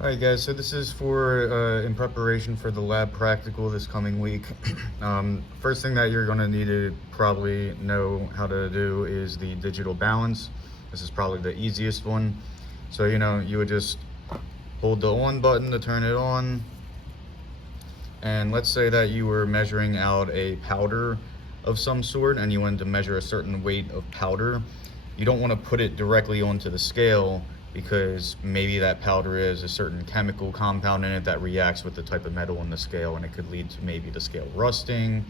Alright guys, so this is for in preparation for the lab practical this coming week. First thing that you're going to need to probably know how to do is the digital balance. This is probably the easiest one. So you would just hold the on button to turn it on, and let's say that you were measuring out a powder of some sort and you wanted to measure a certain weight of powder. You don't want to put it directly onto the scale, because maybe that powder is a certain chemical compound in it that reacts with the type of metal in the scale, and it could lead to maybe the scale rusting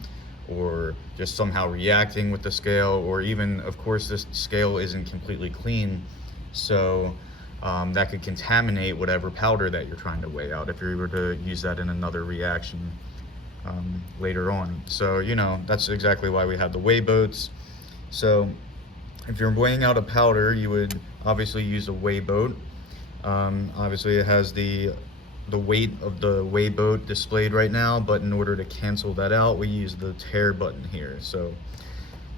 or just somehow reacting with the scale, or even, of course, this scale isn't completely clean, so that could contaminate whatever powder that you're trying to weigh out if you were to use that in another reaction later on. So that's exactly why we have the weigh boats. So if you're weighing out a powder, you would obviously use a weigh boat. Obviously it has the weight of the weigh boat displayed right now, but in order to cancel that out, we use the tare button here. So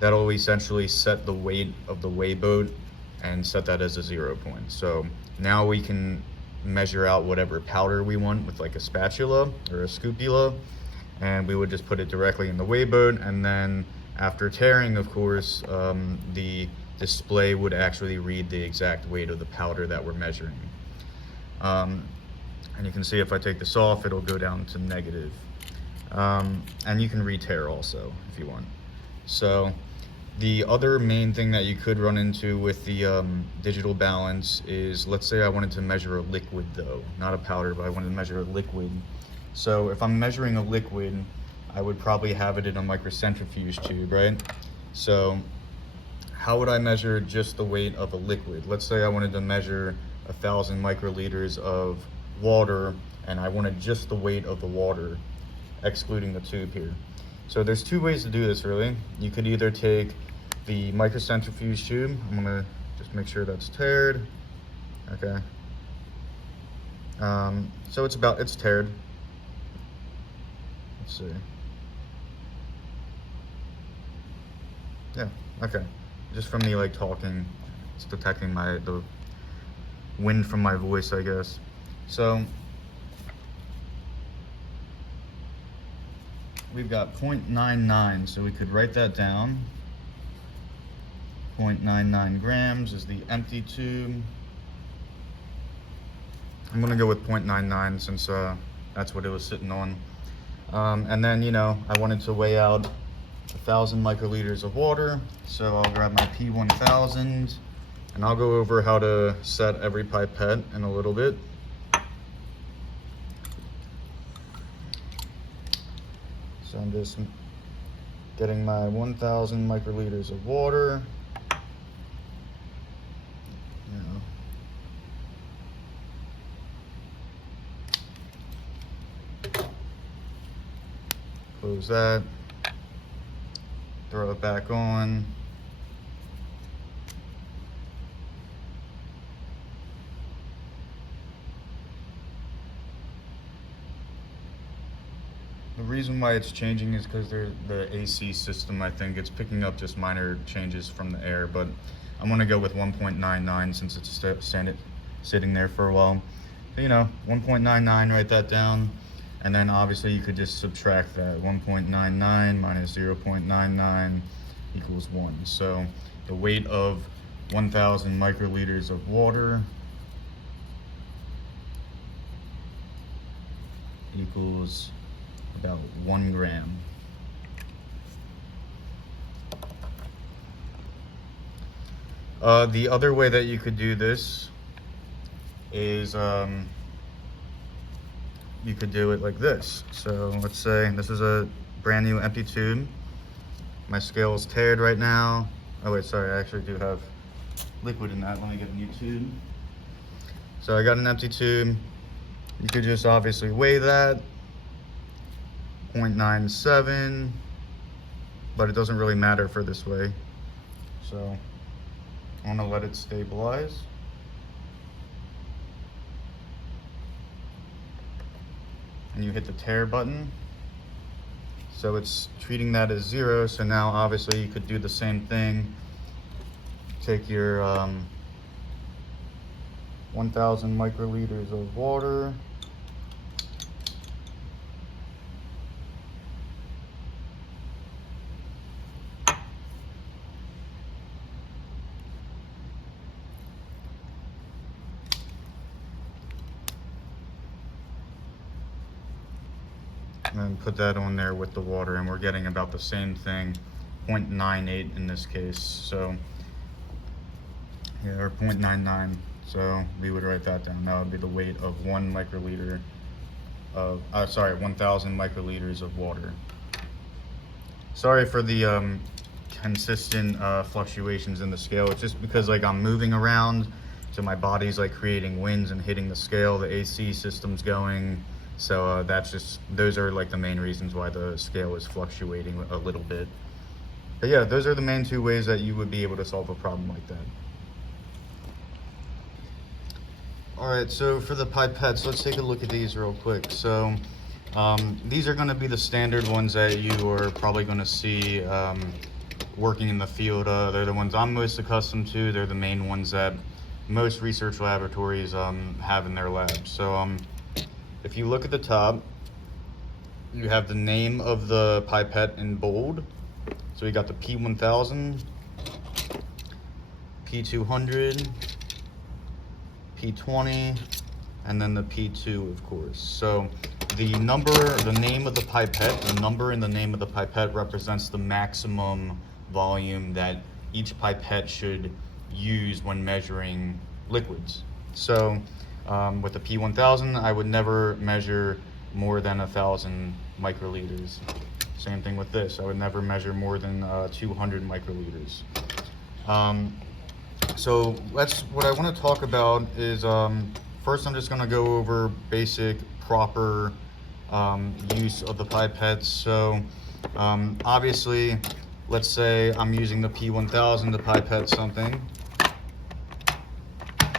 that'll essentially set the weight of the weigh boat and set that as a 0 point. So now we can measure out whatever powder we want with like a spatula or a scoopula, and we would just put it directly in the weigh boat, and then after tearing, of course, the display would actually read the exact weight of the powder that we're measuring. And you can see if I take this off, it'll go down to negative. And you can re-tear also if you want. So the other main thing that you could run into with the digital balance is, let's say I wanted to measure a liquid though, not a powder, but I wanted to measure a liquid. So if I'm measuring a liquid, I would probably have it in a microcentrifuge tube, right? So how would I measure just the weight of a liquid? Let's say I wanted to measure 1,000 microliters of water, and I wanted just the weight of the water, excluding the tube here. So there's two ways to do this, really. You could either take the microcentrifuge tube. I'm gonna just make sure that's tared. Okay. So it's tared. Let's see. Yeah, okay. Just from me like talking, it's detecting the wind from my voice, I guess. So we've got 0.99, so we could write that down. 0.99 grams is the empty tube. I'm gonna go with 0.99 since that's what it was sitting on. And then I wanted to weigh out 1,000 microliters of water, so I'll grab my P1000 and I'll go over how to set every pipette in a little bit. So I'm just getting my 1,000 microliters of water. Close that. Throw it back on. The reason why it's changing is because the AC system, I think it's picking up just minor changes from the air, but I'm gonna go with 1.99 since it's sitting there for a while. So, 1.99, write that down. And then obviously you could just subtract that. 1.99 minus 0.99 equals 1. So the weight of 1,000 microliters of water equals about 1 gram. The other way that you could do this is you could do it like this. So let's say this is a brand new empty tube. My scale is tared right now. Oh wait, sorry, I actually do have liquid in that. Let me get a new tube. So I got an empty tube. You could just obviously weigh that. 0.97, but it doesn't really matter for this way. So I'm gonna let it stabilize. And you hit the tare button. So it's treating that as 0. So now obviously you could do the same thing. Take your 1,000 microliters of water. And put that on there with the water, and we're getting about the same thing, 0.98 in this case. So yeah, or 0.99. So we would write that down. That would be the weight of 1 microliter of 1,000 microliters of water. Sorry for the consistent fluctuations in the scale. It's just because like I'm moving around, so my body's like creating winds and hitting the scale. The AC system's going. So those are like the main reasons why the scale is fluctuating a little bit. But yeah, those are the main two ways that you would be able to solve a problem like that. All right, so for the pipettes, let's take a look at these real quick. So these are gonna be the standard ones that you are probably gonna see working in the field. They're the ones I'm most accustomed to. They're the main ones that most research laboratories have in their labs. So if you look at the top, you have the name of the pipette in bold. So we got the P1000, P200, P20, and then the P2, of course. So the name of the pipette, the number in the name of the pipette represents the maximum volume that each pipette should use when measuring liquids. So with the P1000, I would never measure more than 1,000 microliters. Same thing with this. I would never measure more than 200 microliters. So what I want to talk about is first I'm just going to go over basic proper use of the pipettes. So obviously, let's say I'm using the P1000 to pipette something.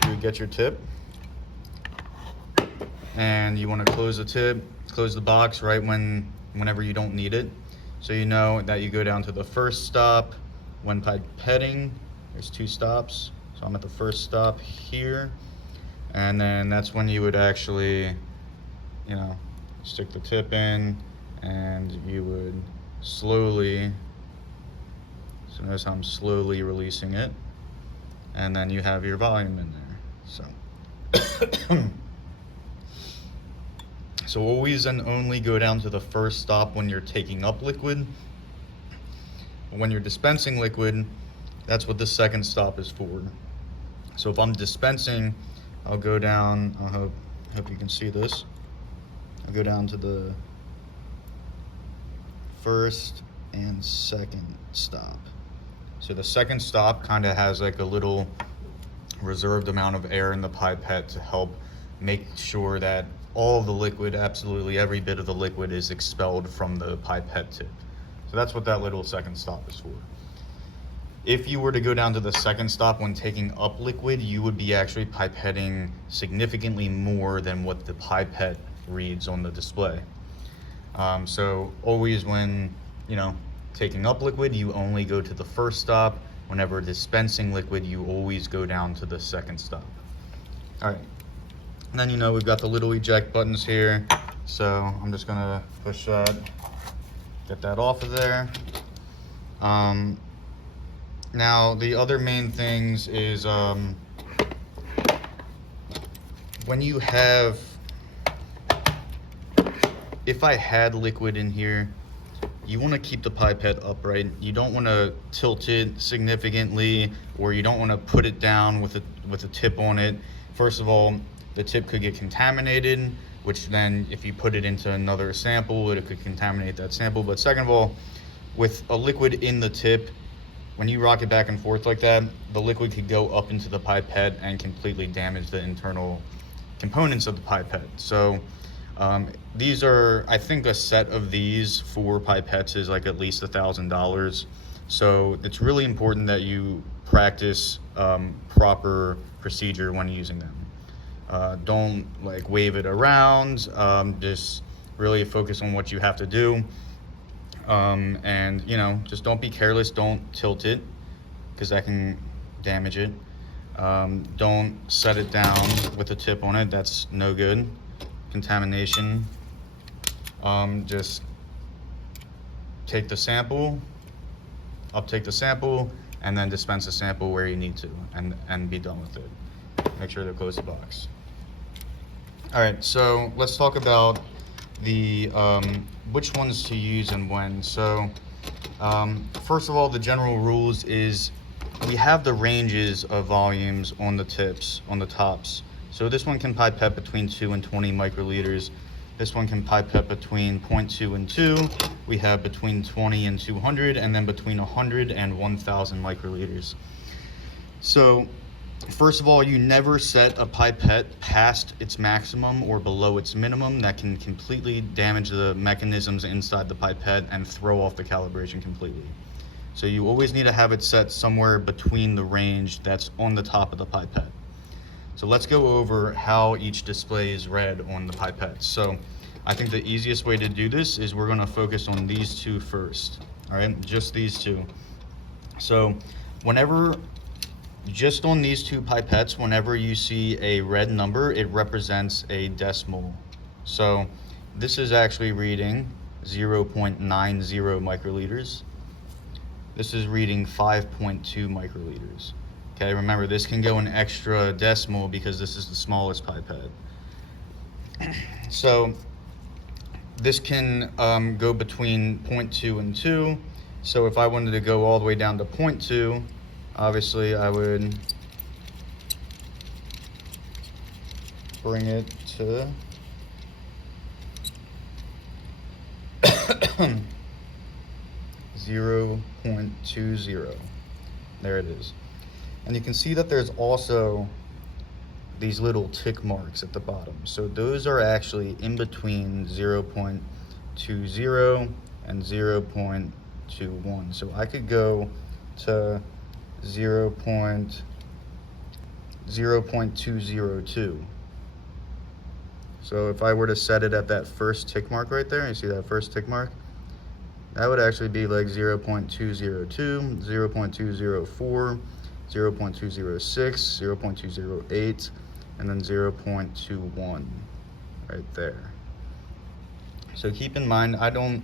You get your tip, and you want to close the tip, close the box right whenever you don't need it. So you know that you go down to the first stop when pipetting. There's 2 stops. So I'm at the first stop here, and then that's when you would actually, stick the tip in, and you would slowly, so notice how I'm slowly releasing it, and then you have your volume in there. So so always and only go down to the first stop when you're taking up liquid. When you're dispensing liquid, that's what the second stop is for. So if I'm dispensing, I'll go down, I hope you can see this. I'll go down to the first and second stop. So the second stop kind of has like a little reserved amount of air in the pipette to help make sure that all of the liquid, absolutely every bit of the liquid, is expelled from the pipette tip. So that's what that little second stop is for. If you were to go down to the second stop when taking up liquid, you would be actually pipetting significantly more than what the pipette reads on the display. So always when, taking up liquid, you only go to the first stop. Whenever dispensing liquid, you always go down to the second stop. All right. And then, we've got the little eject buttons here. So I'm just gonna push that, get that off of there. Now, the other main things is when you have, if I had liquid in here, you want to keep the pipette upright. You don't want to tilt it significantly, or you don't want to put it down with a tip on it. First of all, the tip could get contaminated, which then if you put it into another sample, it could contaminate that sample. But second of all, with a liquid in the tip, when you rock it back and forth like that, the liquid could go up into the pipette and completely damage the internal components of the pipette. So these are, I think a set of these 4 pipettes is like at least $1,000. So it's really important that you practice proper procedure when using them. Don't like wave it around, just really focus on what you have to do. And just don't be careless, don't tilt it, because that can damage it. Don't set it down with a tip on it. That's no good. Contamination. Just take the sample, uptake the sample, and then dispense the sample where you need to, and be done with it. Make sure to close the box. All right, so let's talk about the which ones to use and when. So first of all, the general rules is we have the ranges of volumes on the tips, on the tops. So this one can pipette between 2 and 20 microliters. This one can pipette between 0.2 and 2. We have between 20 and 200, and then between 100 and 1,000 microliters. So first of all, you never set a pipette past its maximum or below its minimum. That can completely damage the mechanisms inside the pipette and throw off the calibration completely. So you always need to have it set somewhere between the range that's on the top of the pipette. So let's go over how each display is read on the pipette. So I think the easiest way to do this is we're gonna focus on these two first, all right? Just these two. So whenever, just on these two pipettes, whenever you see a red number, it represents a decimal. So this is actually reading 0.90 microliters. This is reading 5.2 microliters. Okay, remember this can go an extra decimal because this is the smallest pipette. So this can go between 0.2 and 2. So if I wanted to go all the way down to 0.2, obviously I would bring it to 0.20. There it is. And you can see that there's also these little tick marks at the bottom. So those are actually in between 0.20 and 0.21. So I could go to 0.202. So if I were to set it at that first tick mark right there, you see that first tick mark? That would actually be like 0.202, 0.204, 0.206, 0.208, and then 0.21 right there. So keep in mind, I'm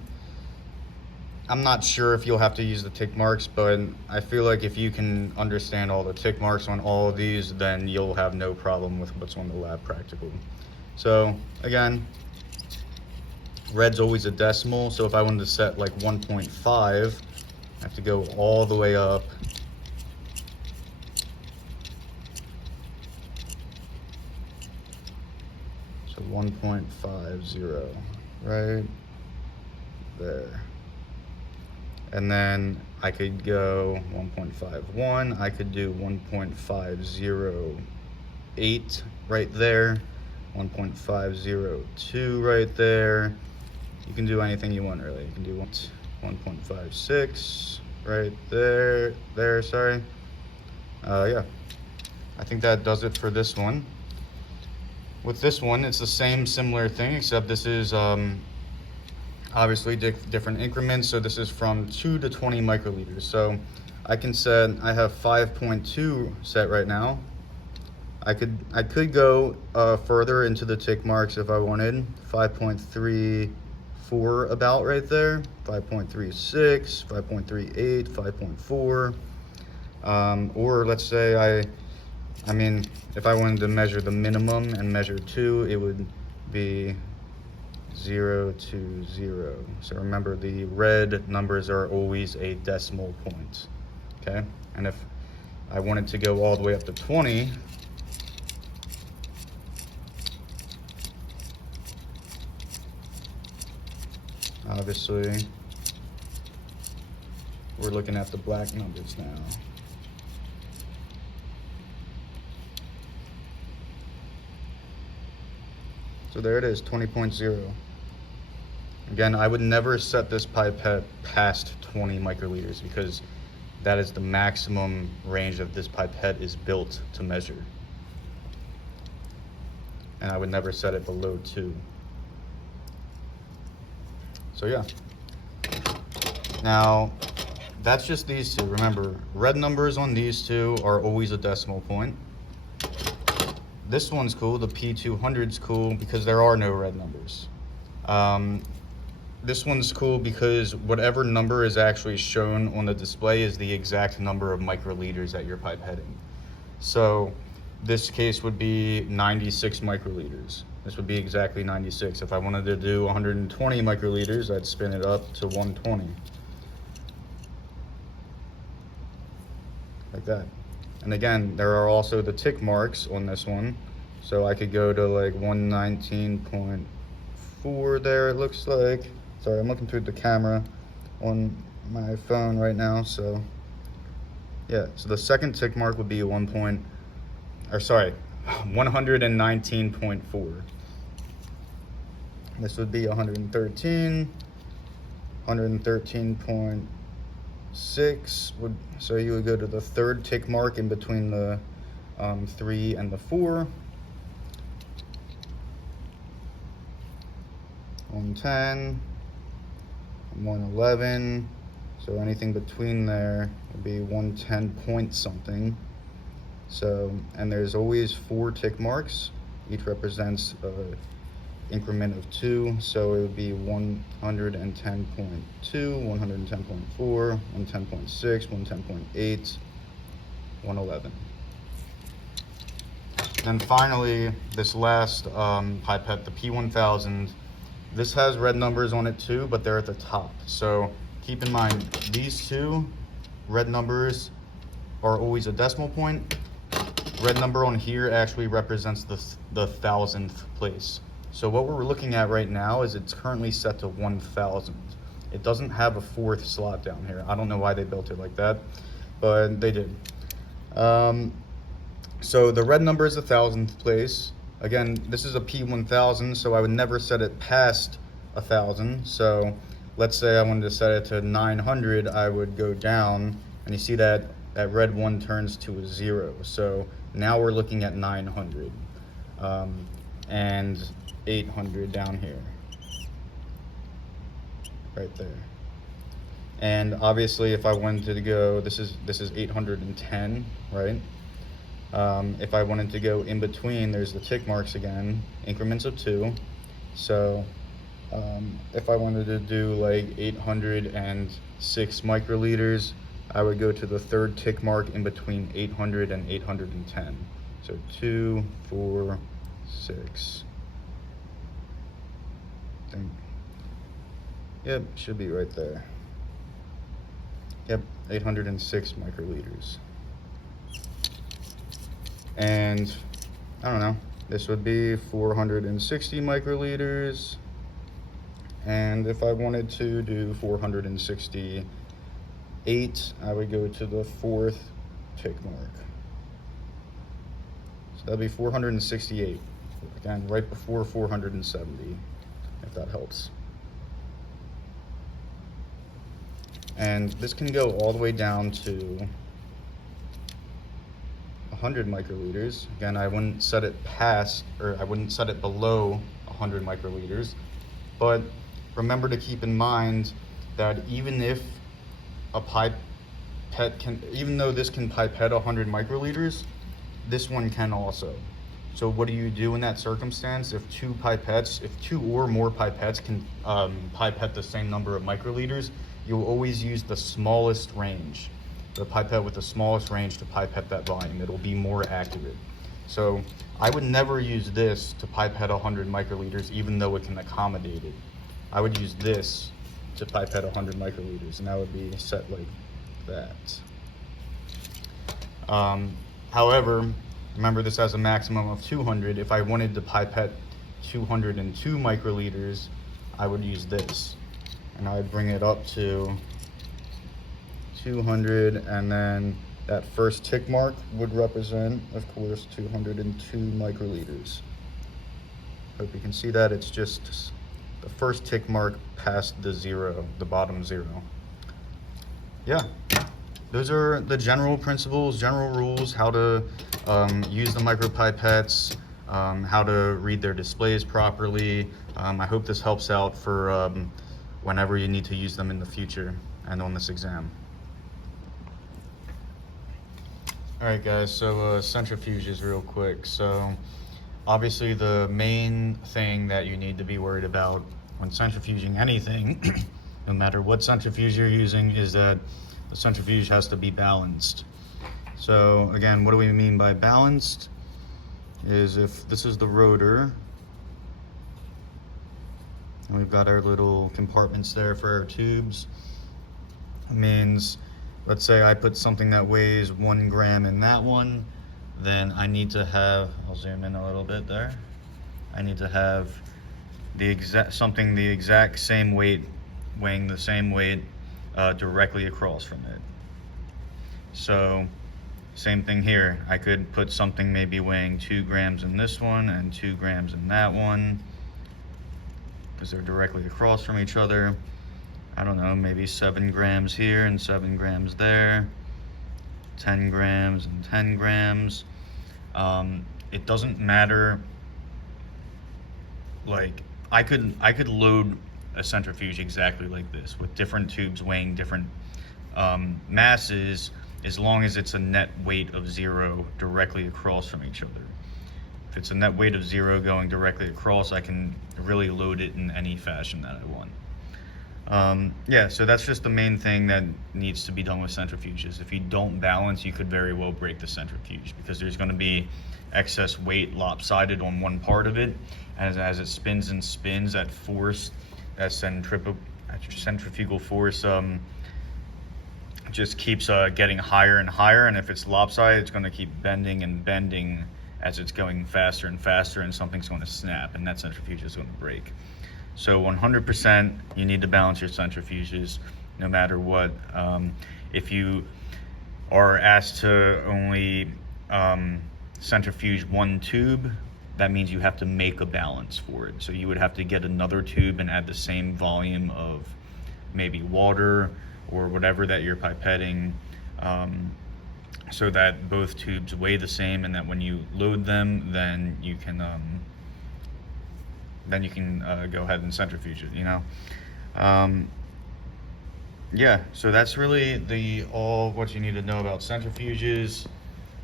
not sure if you'll have to use the tick marks, but I feel like if you can understand all the tick marks on all of these, then you'll have no problem with what's on the lab practical. So again, red's always a decimal, so if I wanted to set like 1.5, I have to go all the way up. So 1.50 right there. And then I could go 1.51, I could do 1.508 right there, 1.502 right there. You can do anything you want really. You can do 1.56 right there, sorry. Yeah, I think that does it for this one. With this one, it's the same similar thing, except this is obviously different increments. So this is from 2 to 20 microliters. So I can set, I have 5.2 set right now. I could go further into the tick marks if I wanted. 5.34 about right there, 5.36, 5.38, 5.4. Or let's say I mean, if I wanted to measure the minimum and measure 2, it would be 0 to 0. So remember, the red numbers are always a decimal point, okay? And if I wanted to go all the way up to 20, obviously, we're looking at the black numbers now. So there it is, 20.0. Again, I would never set this pipette past 20 microliters because that is the maximum range that this pipette is built to measure. And I would never set it below 2. So yeah. Now, that's just these two. Remember, red numbers on these two are always a decimal point. This one's cool, the P200's cool because there are no red numbers. This one's cool because whatever number is actually shown on the display is the exact number of microliters that you're pipetting. So this case would be 96 microliters. This would be exactly 96. If I wanted to do 120 microliters, I'd spin it up to 120. Like that. And again, there are also the tick marks on this one. So I could go to like 119.4 there, it looks like. Sorry, I'm looking through the camera on my phone right now. So yeah, so the second tick mark would be 119.4. This would be 113, 113.6 so you would go to the third tick mark in between the 3 and the 4. 110, 111, so anything between there would be 110 point something. So, and there's always 4 tick marks, each represents an increment of 2, so it would be 110.2, 110.4, 110.6, 110.8, 111. Then finally, this last pipette, the P1000, this has red numbers on it too, but they're at the top. So keep in mind, these two red numbers are always a decimal point. Red number on here actually represents the 1000th place. So what we're looking at right now is it's currently set to 1000. It doesn't have a 4th slot down here. I don't know why they built it like that, but they did. So the red number is the 1000th place. Again, this is a P1000, so I would never set it past 1000. So let's say I wanted to set it to 900, I would go down, and you see that that red one turns to a 0. So now we're looking at 900 and 800 down here, right there. And obviously, if I wanted to go, this is 810, right? If I wanted to go in between, there's the tick marks again, increments of 2. So if I wanted to do like 806 microliters, I would go to the third tick mark in between 800 and 810. So 2, 4, 6. Yep, should be right there. Yep, 806 microliters. And I don't know, this would be 460 microliters. And if I wanted to do 468, I would go to the 4th tick mark. So that'd be 468. Again, right before 470, if that helps. And this can go all the way down to 100 microliters. Again, I wouldn't set it past, or I wouldn't set it below 100 microliters. But remember to keep in mind that even if a pipette can, even though this can pipette 100 microliters, this one can also. So what do you do in that circumstance? If two or more pipettes can pipette the same number of microliters, you'll always use the smallest range, the pipette with the smallest range to pipette that volume. It'll be more accurate. So I would never use this to pipette 100 microliters, even though it can accommodate it. I would use this to pipette 100 microliters, and that would be set like that. However, remember this has a maximum of 200. If I wanted to pipette 202 microliters, I would use this. And I would bring it up to 200, and then that first tick mark would represent, of course, 202 microliters. Hope you can see that. It's just the first tick mark past the 0, the bottom 0. Yeah, those are the general principles, general rules, how to use the micropipettes, how to read their displays properly. I hope this helps out for whenever you need to use them in the future and on this exam. All right, guys, so centrifuges real quick. So obviously the main thing that you need to be worried about when centrifuging anything, no matter what centrifuge you're using, is that the centrifuge has to be balanced. So again, what do we mean by balanced? Is if this is the rotor, and we've got our little compartments there for our tubes, it means, let's say I put something that weighs 1 gram in that one, then I need to have, I'll zoom in a little bit there, I need to have the exact same weight, weighing the same weight directly across from it. So same thing here, I could put something maybe weighing 2 grams in this one and 2 grams in that one, because they're directly across from each other. I don't know, maybe 7 grams here and 7 grams there, 10 grams and 10 grams. It doesn't matter. Like I could load a centrifuge exactly like this with different tubes weighing different masses, as long as it's a net weight of 0 directly across from each other. If it's a net weight of 0 going directly across, I can really load it in any fashion that I want. Yeah, so that's just the main thing that needs to be done with centrifuges. If you don't balance, you could very well break the centrifuge, because there's going to be excess weight lopsided on one part of it. As it spins and spins, that force, that centrifugal force just keeps getting higher and higher, and if it's lopsided, it's going to keep bending and bending as it's going faster and faster, and something's going to snap, and that centrifuge is going to break. So 100% you need to balance your centrifuges no matter what. If you are asked to only centrifuge one tube, that means you have to make a balance for it. So you would have to get another tube and add the same volume of maybe water or whatever that you're pipetting, so that both tubes weigh the same, and that when you load them, then you can go ahead and centrifuge it, you know? Yeah, so that's really all what you need to know about centrifuges.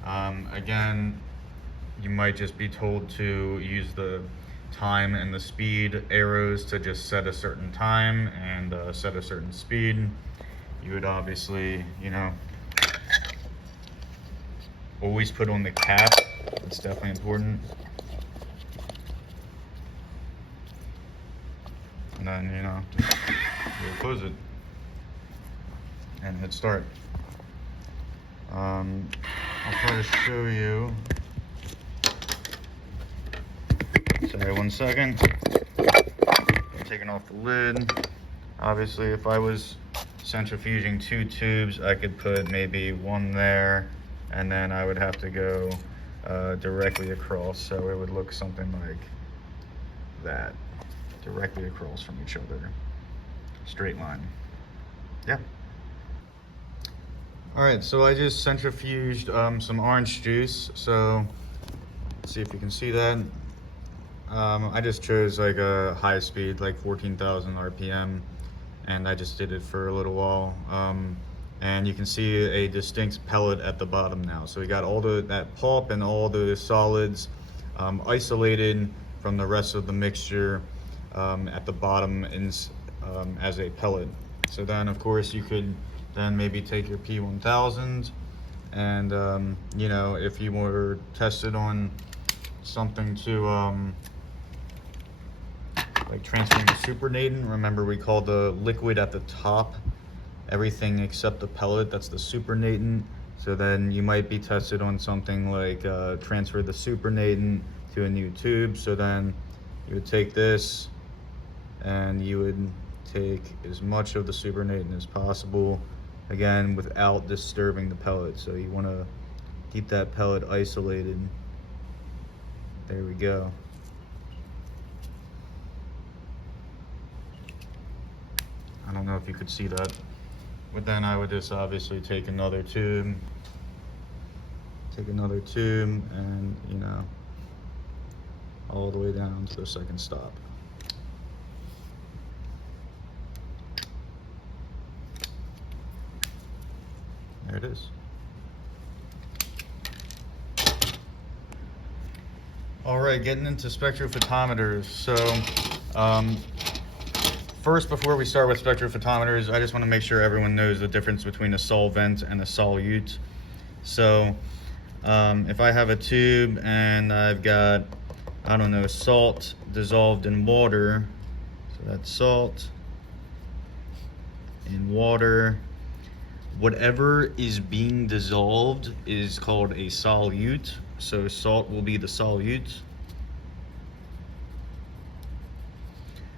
Again, you might just be told to use the time and the speed arrows to just set a certain time and set a certain speed. You would obviously, you know, always put on the cap. It's definitely important. And then, you know, you'll close it and hit start. I'll try to show you. Sorry, 1 second. I'm taking off the lid. Obviously, if I was centrifuging 2 tubes, I could put maybe 1 there, and then I would have to go directly across, so it would look something like that, directly across from each other, straight line. Yeah. All right, so I just centrifuged some orange juice, so let's see if you can see that. I just chose like a high speed, like 14,000 RPM, and I just did it for a little while. And you can see a distinct pellet at the bottom now. So we got all that pulp and all the solids isolated from the rest of the mixture at the bottom as a pellet. So then, of course, you could then maybe take your P1000 and, you know, if you were tested on something to like transferring the supernatant, remember we call the liquid at the top everything except the pellet, that's the supernatant. So then you might be tested on something like transfer the supernatant to a new tube. So then you would take this and you would take as much of the supernatant as possible, again without disturbing the pellet. So you want to keep that pellet isolated. There we go. I don't know if you could see that, but then I would just obviously take another tube, and, you know, all the way down to the second stop. There it is. All right, getting into spectrophotometers. So, first, before we start with spectrophotometers, I just want to make sure everyone knows the difference between a solvent and a solute. So, if I have a tube and I've got, I don't know, salt dissolved in water, so that's salt in water, whatever is being dissolved is called a solute. So salt will be the solute,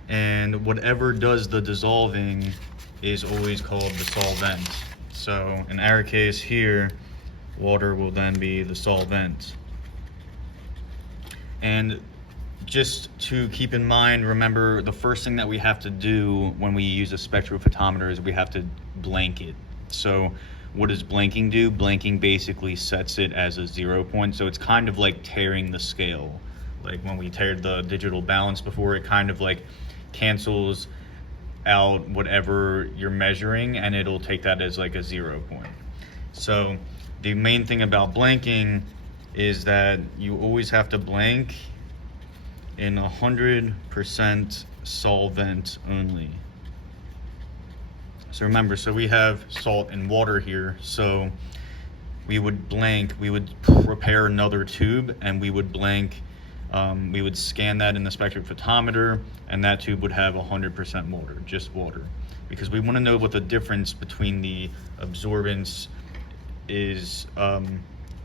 and whatever does the dissolving is always called the solvent. So in our case here, water will then be the solvent. And just to keep in mind, remember the first thing that we have to do when we use a spectrophotometer is we have to blank it. So what does blanking do? Blanking basically sets it as a 0 point. So it's kind of like tearing the scale. Like when we teared the digital balance before, it kind of like cancels out whatever you're measuring and it'll take that as like a 0 point. So the main thing about blanking is that you always have to blank in 100% solvent only. So remember, so we have salt and water here, so we would blank, we would prepare another tube and we would blank, we would scan that in the spectrophotometer, and that tube would have 100% water, just water. Because we want to know what the difference between the absorbance is.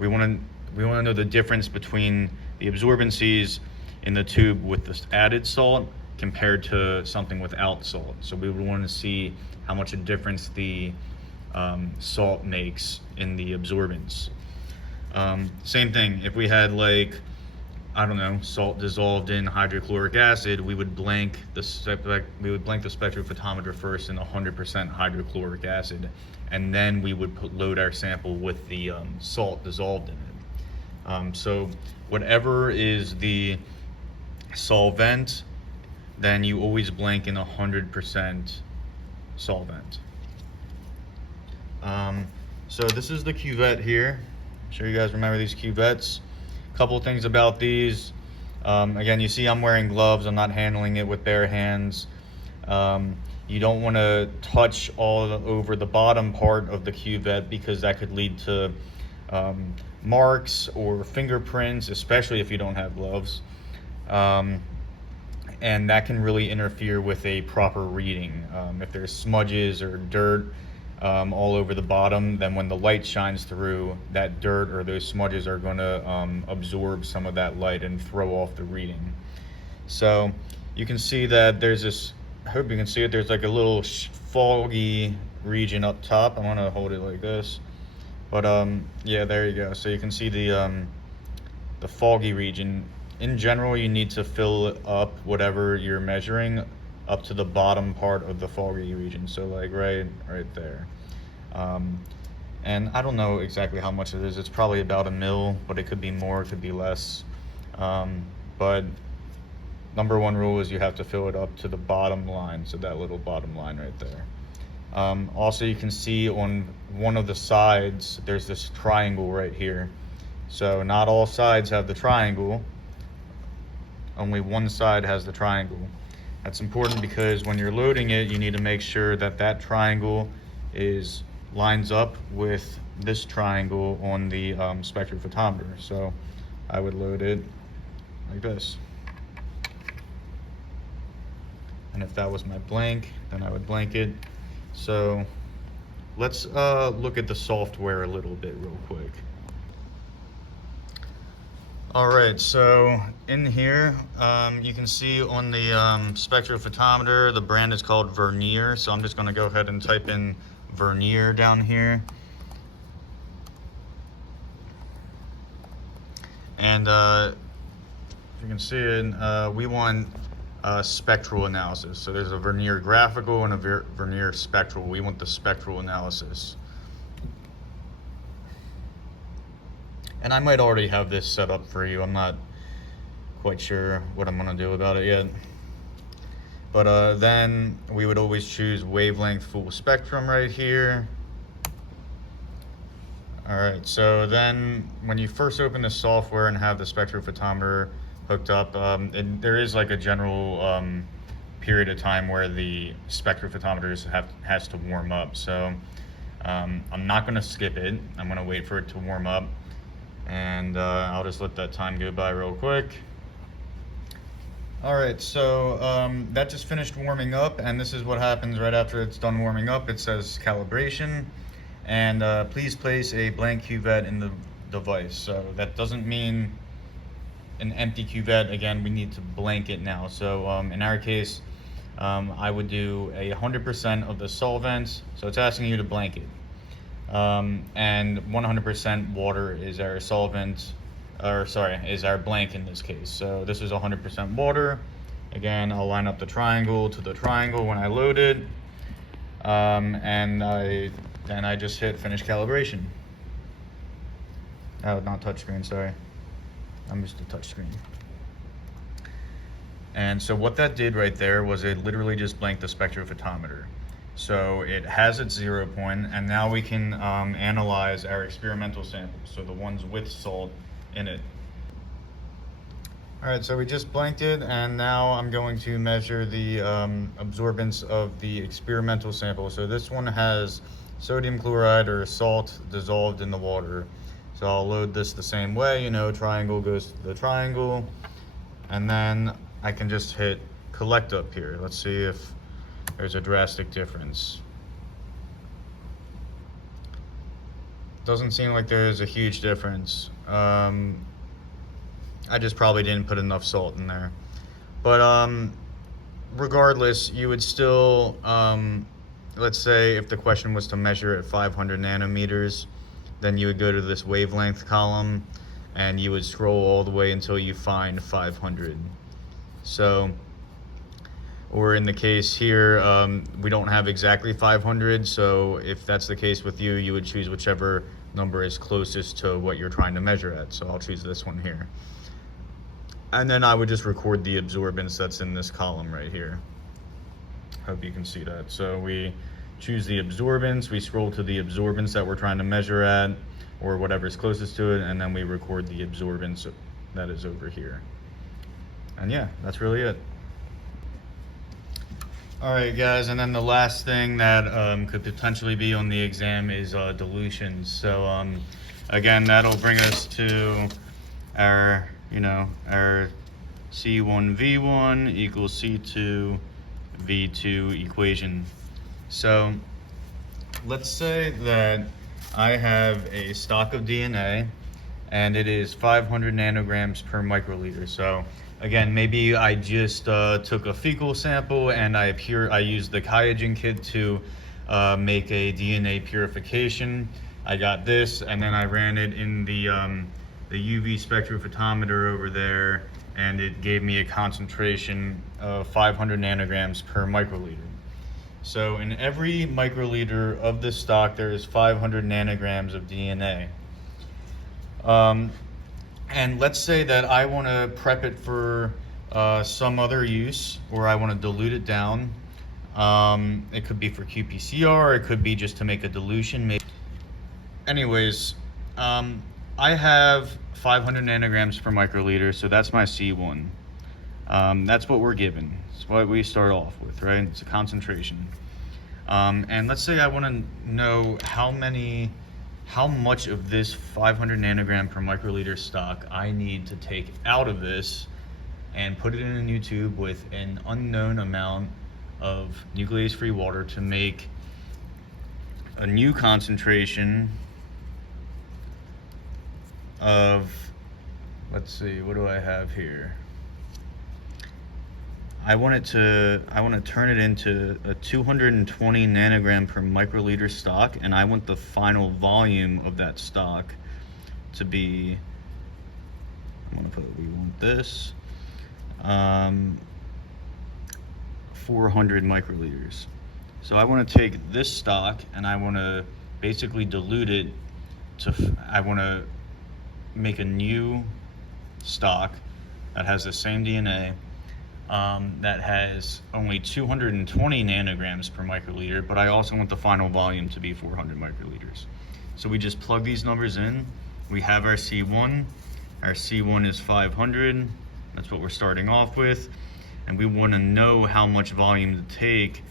We want to know the difference between the absorbencies in the tube with this added salt compared to something without salt. So we would want to see how much a difference the salt makes in the absorbance. Same thing, if we had like, I don't know, salt dissolved in hydrochloric acid, we would blank the spectrophotometer first in 100% hydrochloric acid, and then we would load our sample with the salt dissolved in it. So whatever is the solvent, then you always blank in 100% solvent. So this is the cuvette here. I'm sure you guys remember these cuvettes. Couple things about these. Again, you see I'm wearing gloves. I'm not handling it with bare hands. You don't want to touch all over the bottom part of the cuvette because that could lead to marks or fingerprints, especially if you don't have gloves. And that can really interfere with a proper reading. If there's smudges or dirt all over the bottom, then when the light shines through, that dirt or those smudges are going to absorb some of that light and throw off the reading. So you can see that there's this, I hope you can see it, there's like a little foggy region up top. I'm going to hold it like this. But yeah, there you go. So you can see the foggy region. In general, you need to fill up whatever you're measuring up to the bottom part of the foggy region. So like right there. And I don't know exactly how much it is. It's probably about 1 mil, but it could be more, it could be less. But number one rule is you have to fill it up to the bottom line. So that little bottom line right there. Also, you can see on one of the sides, there's this triangle right here. So not all sides have the triangle. Only one side has the triangle. That's important because when you're loading it, you need to make sure that that triangle lines up with this triangle on the spectrophotometer. So I would load it like this. And if that was my blank, then I would blank it. So let's look at the software a little bit real quick. All right, so in here, you can see on the spectrophotometer, the brand is called Vernier. So I'm just gonna go ahead and type in Vernier down here. And you can see it, we want spectral analysis. So there's a Vernier graphical and a Vernier spectral. We want the spectral analysis. And I might already have this set up for you. I'm not quite sure what I'm gonna do about it yet. But then we would always choose wavelength full spectrum right here. All right, so then when you first open the software and have the spectrophotometer hooked up. And there is like a general period of time where the spectrophotometers has to warm up. So I'm not going to skip it. I'm going to wait for it to warm up, and I'll just let that time go by real quick. All right, so that just finished warming up, and this is what happens right after it's done warming up. It says calibration, and please place a blank cuvette in the device. So that doesn't mean an empty cuvette. Again, we need to blank it now. So in our case, I would do 100% of the solvent. So it's asking you to blank it. And 100% water is our solvent, or sorry, is our blank in this case. So this is 100% water. Again, I'll line up the triangle to the triangle when I load it. And then I just hit finish calibration. Oh, not touchscreen, sorry. I'm just a touchscreen. And so what that did right there was it literally just blanked the spectrophotometer. So it has its 0 point, and now we can analyze our experimental samples, so the ones with salt in it. All right, so we just blanked it, and now I'm going to measure the absorbance of the experimental sample. So this one has sodium chloride or salt dissolved in the water. So I'll load this the same way, you know, triangle goes to the triangle, and then I can just hit collect up here. Let's see if there's a drastic difference. Doesn't seem like there's a huge difference. I just probably didn't put enough salt in there. But regardless, you would still, let's say if the question was to measure at 500 nanometers, then you would go to this wavelength column and you would scroll all the way until you find 500. So, or in the case here, we don't have exactly 500, so if that's the case with you, you would choose whichever number is closest to what you're trying to measure at. So I'll choose this one here. And then I would just record the absorbance that's in this column right here. Hope you can see that. So we choose the absorbance, we scroll to the absorbance that we're trying to measure at, or whatever's closest to it, and then we record the absorbance that is over here. And yeah, that's really it. All right, guys, and then the last thing that could potentially be on the exam is dilutions. So again, that'll bring us to our, our C1V1 equals C2V2 equation. So let's say that I have a stock of DNA and it is 500 nanograms per microliter. So again, maybe I just took a fecal sample and I used the QIAGEN kit to make a DNA purification. I got this, and then I ran it in the UV spectrophotometer over there, and it gave me a concentration of 500 nanograms per microliter. So in every microliter of this stock, there is 500 nanograms of DNA. And let's say that I want to prep it for some other use, or I want to dilute it down. It could be for qPCR, it could be just to make a dilution. Anyways, I have 500 nanograms per microliter, so that's my C1. That's what we're given. It's what we start off with, right? It's a concentration. And let's say I want to know how much of this 500 nanogram per microliter stock I need to take out of this and put it in a new tube with an unknown amount of nuclease-free water to make a new concentration of, let's see, what do I have here? I want to turn it into a 220 nanogram per microliter stock, and I want the final volume of that stock to be, we want this, 400 microliters. So I want to take this stock and I want to basically dilute it I want to make a new stock that has the same DNA, that has only 220 nanograms per microliter, but I also want the final volume to be 400 microliters. So we just plug these numbers in. We have our C1. Our C1 is 500. That's what we're starting off with. And we want to know how much volume to take.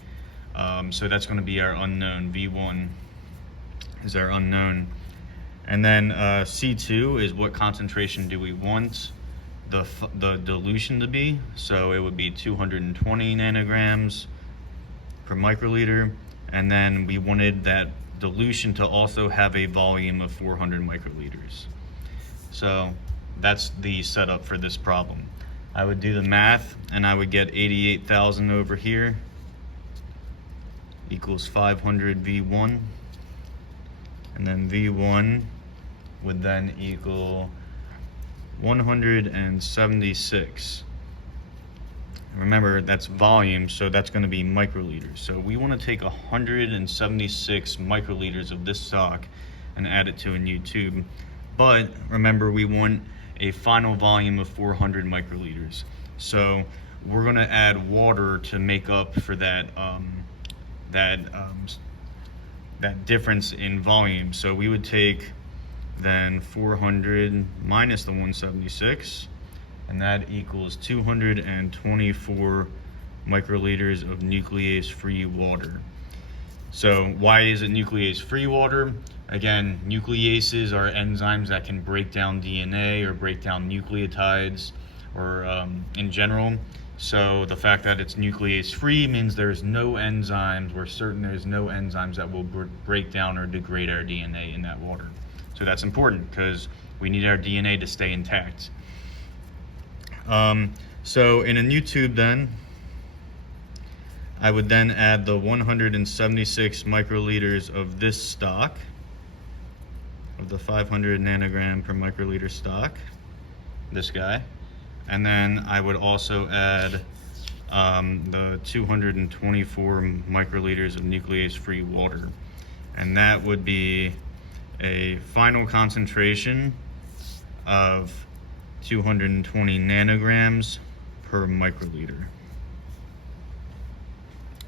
So that's going to be our unknown. V1 is our unknown. And then C2 is what concentration do we want the dilution to be. So it would be 220 nanograms per microliter. And then we wanted that dilution to also have a volume of 400 microliters. So that's the setup for this problem. I would do the math and I would get 88,000 over here equals 500 V1, and then V1 would then equal 176. Remember, that's volume, so that's going to be microliters. So we want to take 176 microliters of this stock and add it to a new tube. But remember, we want a final volume of 400 microliters. So we're going to add water to make up for that that difference in volume. So we would take then 400 minus the 176, and that equals 224 microliters of nuclease-free water. So why is it nuclease-free water? Again, nucleases are enzymes that can break down DNA or break down nucleotides or in general. So the fact that it's nuclease-free means there's no enzymes, we're certain there's no enzymes that will break down or degrade our DNA in that water. So that's important because we need our DNA to stay intact. So in a new tube then, I would then add the 176 microliters of this stock, of the 500 nanogram per microliter stock, this guy. And then I would also add the 224 microliters of nuclease-free water. And that would be a final concentration of 220 nanograms per microliter.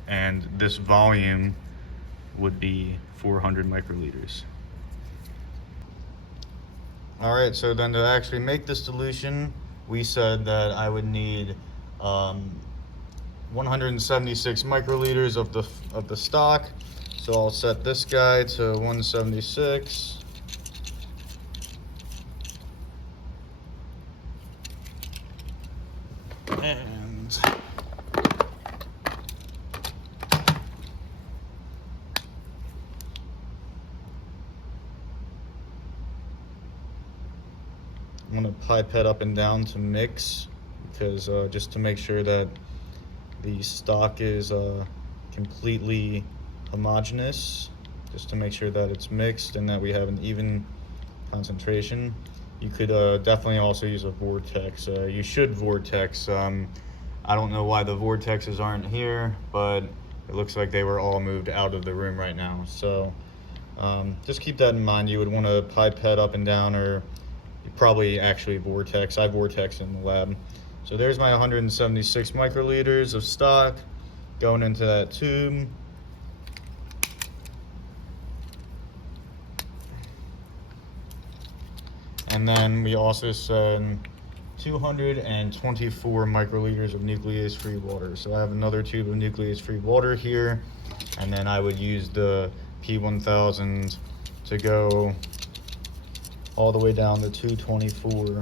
And this volume would be 400 microliters. All right, so then to actually make this dilution, we said that I would need 176 microliters of the stock. So I'll set this guy to 176. And I'm going to pipette up and down to mix, because just to make sure that the stock is completely homogeneous, just to make sure that it's mixed and that we have an even concentration. You could definitely also use a vortex. You should vortex. I don't know why the vortexes aren't here, but it looks like they were all moved out of the room right now. So just keep that in mind. You would want to pipette up and down, or you probably actually vortex. I vortex in the lab. So there's my 176 microliters of stock going into that tube. And then we also said 224 microliters of nuclease-free water. So I have another tube of nuclease-free water here, and then I would use the P1000 to go all the way down to 224.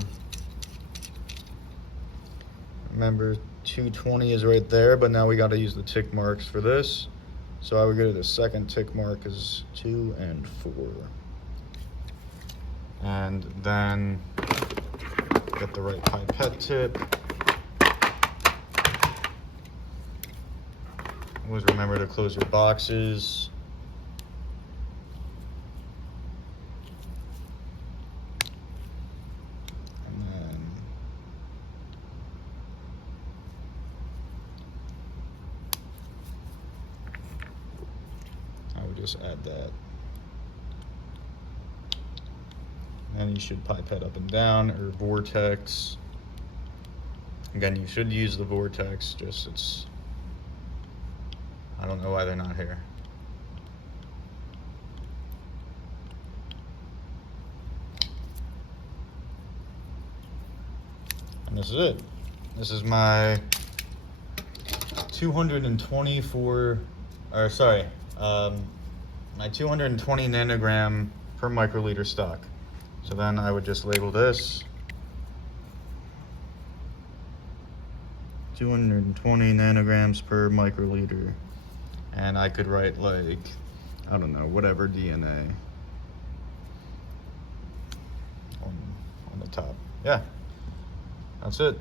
Remember, 220 is right there, but now we got to use the tick marks for this. So I would go to the second tick mark is 2 and 4. And then get the right pipette tip. Always remember to close your boxes. And then I would just add that. And you should pipette up and down, or vortex. Again, you should use the vortex, just I don't know why they're not here. And this is it. This is my 224, or sorry, my 220 nanogram per microliter stock. So then I would just label this 220 nanograms per microliter. And I could write like, I don't know, whatever DNA on the top. Yeah, that's it.